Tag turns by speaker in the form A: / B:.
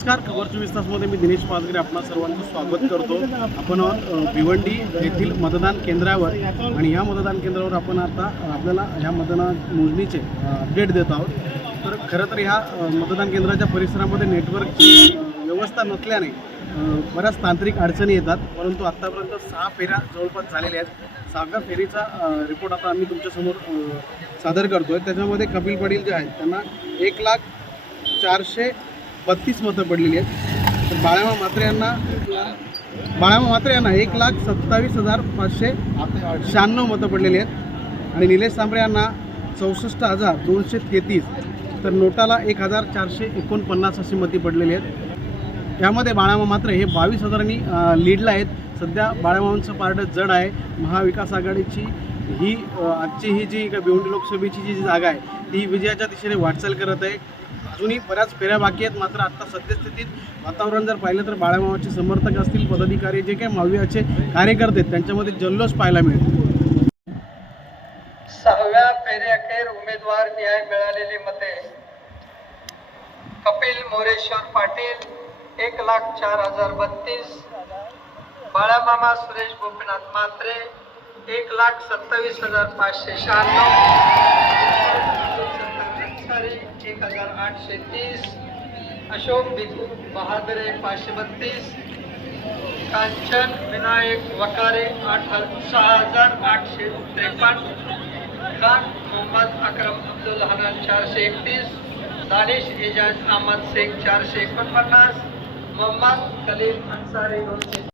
A: नमस्कार खबर चोवीस तासमध्ये मी दिनेश पाचगरे आपणा सर्वांचं स्वागत करतो. आपण भिवंडी येथील मतदान केंद्रावर आणि या मतदान केंद्रावर आपण आता आपल्याला ह्या मतदान मोजणीचे अपडेट देत आहोत. तर खरं तर ह्या मतदान केंद्राच्या परिसरामध्ये नेटवर्कची व्यवस्था नसल्याने बऱ्याच तांत्रिक अडचणी येतात. परंतु आत्तापर्यंत सहा फेऱ्या जवळपास झालेल्या आहेत. सहाव्या फेरीचा रिपोर्ट आता आम्ही तुमच्यासमोर सादर करतो आहे त्याच्यामध्ये कपिल पाटील जे आहेत त्यांना एक लाख चारशे बत्तीस मतं पडलेली आहेत. तर बाळामा मात्रे यांना बाळामा मात्रे यांना एक लाख सत्तावीस हजार पाचशे शहाण्णव मतं पडलेली आहेत. आणि निलेश सांबरे यांना चौसष्ट हजार दोनशे तेहतीस. तर नोटाला एक हजार चारशे एकोणपन्नास अशी मती पडलेली आहेत. यामध्ये बाळामा मात्र हे बावीस हजारांनी लीडला आहेत. सध्या बाळामामांचं पार्ट जड आहे. महाविकास आघाडीची ही आजची ही जी भिवंडी लोकसभेची जी जी जागा आहे ती विजयाच्या दिशेने वाटचाल करत आहे. अजूनही बऱ्याच फेऱ्या बाकी आहेत मात्र आत्ता सद्यस्थितीत वातावरण जर पाहिलं तर बाळामामाचे समर्थक असतील पदाधिकारी जे काही मावियाचे कार्यकर्ते आहेत त्यांच्यामध्ये जल्लोष पाहायला मिळतो
B: सहाव्या फेऱ्याखेर उमेदवार न्याय मिळालेली मते. कपिल मोरेश्वर पाटील एक लाख चार हजार बत्तीस. बाळामामा सुरेश गोपीनाथ मात्रे एक लाख सत्तावीस हजार पाचशे शहाण्णव. एक हजार आठशे तीस अशोक भिकू बहादरे पाचशे बत्तीस. कांचन विनायक वकारे आठ सहा हजार आठशे त्रेपन्न. खान मोहम्मद अकरम अब्दुल हनान चारशे एकतीस. दानिश एजाज अहमद शेख चारशे एकोणपन्नास. मोहम्मद खलील अन्सारी दोनशे